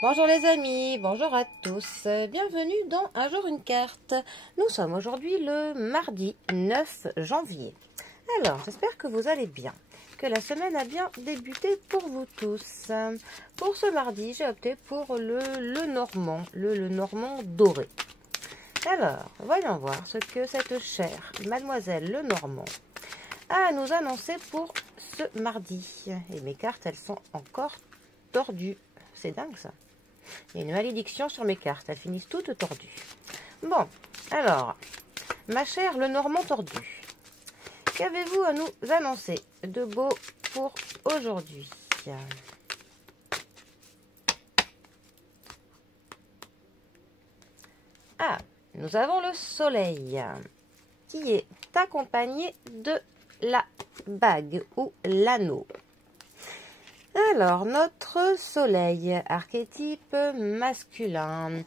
Bonjour les amis, bonjour à tous, bienvenue dans Un jour une carte. Nous sommes aujourd'hui le mardi 9 janvier. Alors, j'espère que vous allez bien, que la semaine a bien débuté pour vous tous. Pour ce mardi, j'ai opté pour le Normand doré. Alors, voyons voir ce que cette chère mademoiselle Lenormand a à nous annoncer pour ce mardi. Et mes cartes, elles sont encore tordues. C'est dingue ça. Il y a une malédiction sur mes cartes, elles finissent toutes tordues. Bon, alors, ma chère Lenormand tordue, qu'avez-vous à nous annoncer de beau pour aujourd'hui? Ah, nous avons le soleil qui est accompagné de la bague ou l'anneau. Alors, notre soleil, archétype masculin,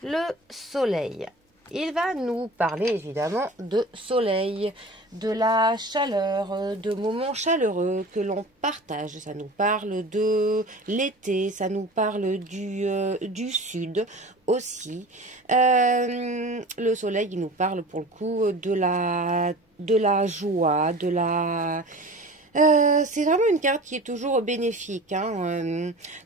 le soleil, il va nous parler évidemment de soleil, de la chaleur, de moments chaleureux que l'on partage. Ça nous parle de l'été, ça nous parle du sud aussi. Le soleil, il nous parle pour le coup de la joie, de la... c'est vraiment une carte qui est toujours bénéfique.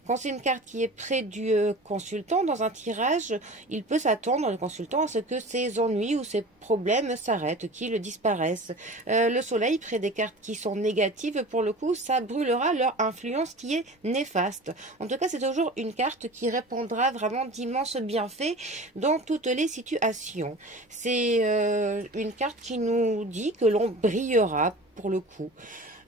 Quand c'est une carte qui est près du consultant dans un tirage, il peut s'attendre, le consultant, à ce que ses ennuis ou ses problèmes s'arrêtent, qu'ils disparaissent. Le soleil, près des cartes qui sont négatives, pour le coup, ça brûlera leur influence qui est néfaste. En tout cas, c'est toujours une carte qui répondra vraiment d'immenses bienfaits dans toutes les situations. C'est une carte qui nous dit que l'on brillera pour le coup.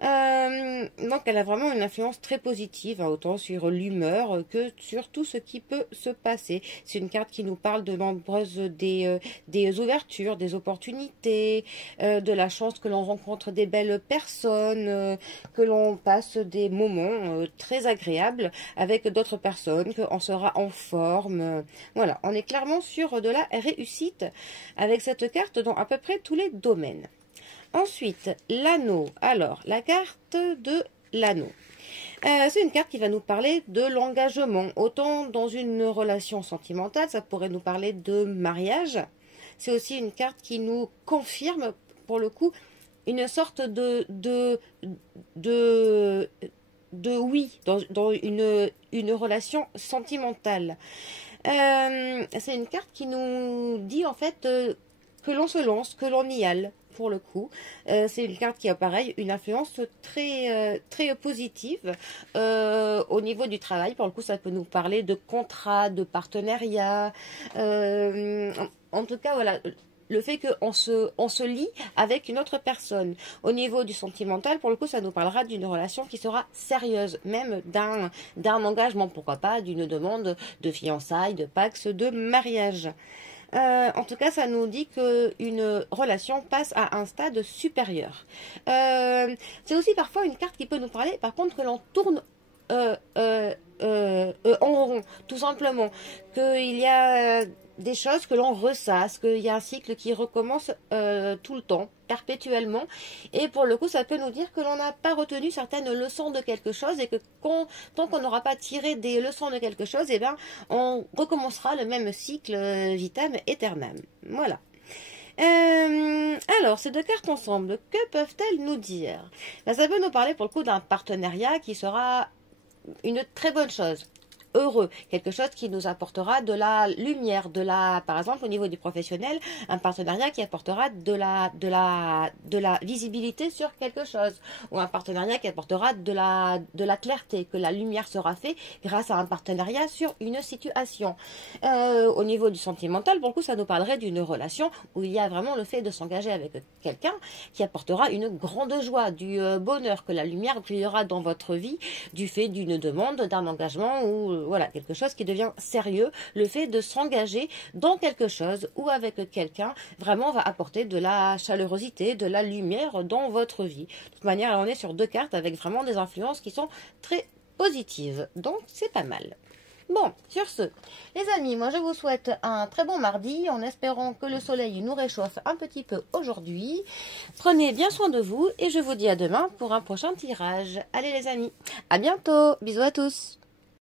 Donc elle a vraiment une influence très positive, autant sur l'humeur que sur tout ce qui peut se passer. C'est une carte qui nous parle de nombreuses des ouvertures, des opportunités, de la chance que l'on rencontre des belles personnes, que l'on passe des moments très agréables avec d'autres personnes, qu'on sera en forme. Voilà, on est clairement sur de la réussite avec cette carte dans à peu près tous les domaines. Ensuite, l'anneau. Alors, la carte de l'anneau. C'est une carte qui va nous parler de l'engagement. Autant dans une relation sentimentale, ça pourrait nous parler de mariage. C'est aussi une carte qui nous confirme, pour le coup, une sorte de oui dans une relation sentimentale. C'est une carte qui nous dit en fait que l'on se lance, que l'on y aille. Pour le coup, c'est une carte qui a pareil une influence très positive au niveau du travail. Pour le coup, ça peut nous parler de contrat, de partenariat. En tout cas, voilà, le fait qu'on se lie avec une autre personne. Au niveau du sentimental, pour le coup, ça nous parlera d'une relation qui sera sérieuse, même d'un engagement, pourquoi pas, d'une demande de fiançailles, de pax, de mariage. En tout cas, ça nous dit qu'une relation passe à un stade supérieur. C'est aussi parfois une carte qui peut nous parler, par contre, que l'on tourne en rond, tout simplement. Qu'il y a des choses que l'on ressasse, qu'il y a un cycle qui recommence tout le temps, perpétuellement. Et pour le coup, ça peut nous dire que l'on n'a pas retenu certaines leçons de quelque chose et que tant qu'on n'aura pas tiré des leçons de quelque chose, eh ben, on recommencera le même cycle vitam aeternam. Voilà. Alors, ces deux cartes ensemble, que peuvent-elles nous dire? Ben, ça peut nous parler pour le coup d'un partenariat qui sera une très bonne chose. Heureux, quelque chose qui nous apportera de la lumière, par exemple au niveau du professionnel, un partenariat qui apportera de la visibilité sur quelque chose, ou un partenariat qui apportera de la clarté, que la lumière sera faite grâce à un partenariat sur une situation. Au niveau du sentimental, pour le coup, ça nous parlerait d'une relation où il y a vraiment le fait de s'engager avec quelqu'un qui apportera une grande joie, du bonheur, que la lumière brillera dans votre vie du fait d'une demande, d'un engagement ou voilà, quelque chose qui devient sérieux. Le fait de s'engager dans quelque chose ou avec quelqu'un vraiment va apporter de la chaleurosité, de la lumière dans votre vie. De toute manière, là, on est sur deux cartes avec vraiment des influences qui sont très positives. Donc, c'est pas mal. Bon, sur ce, les amis, moi je vous souhaite un très bon mardi en espérant que le soleil nous réchauffe un petit peu aujourd'hui. Prenez bien soin de vous et je vous dis à demain pour un prochain tirage. Allez les amis, à bientôt, bisous à tous.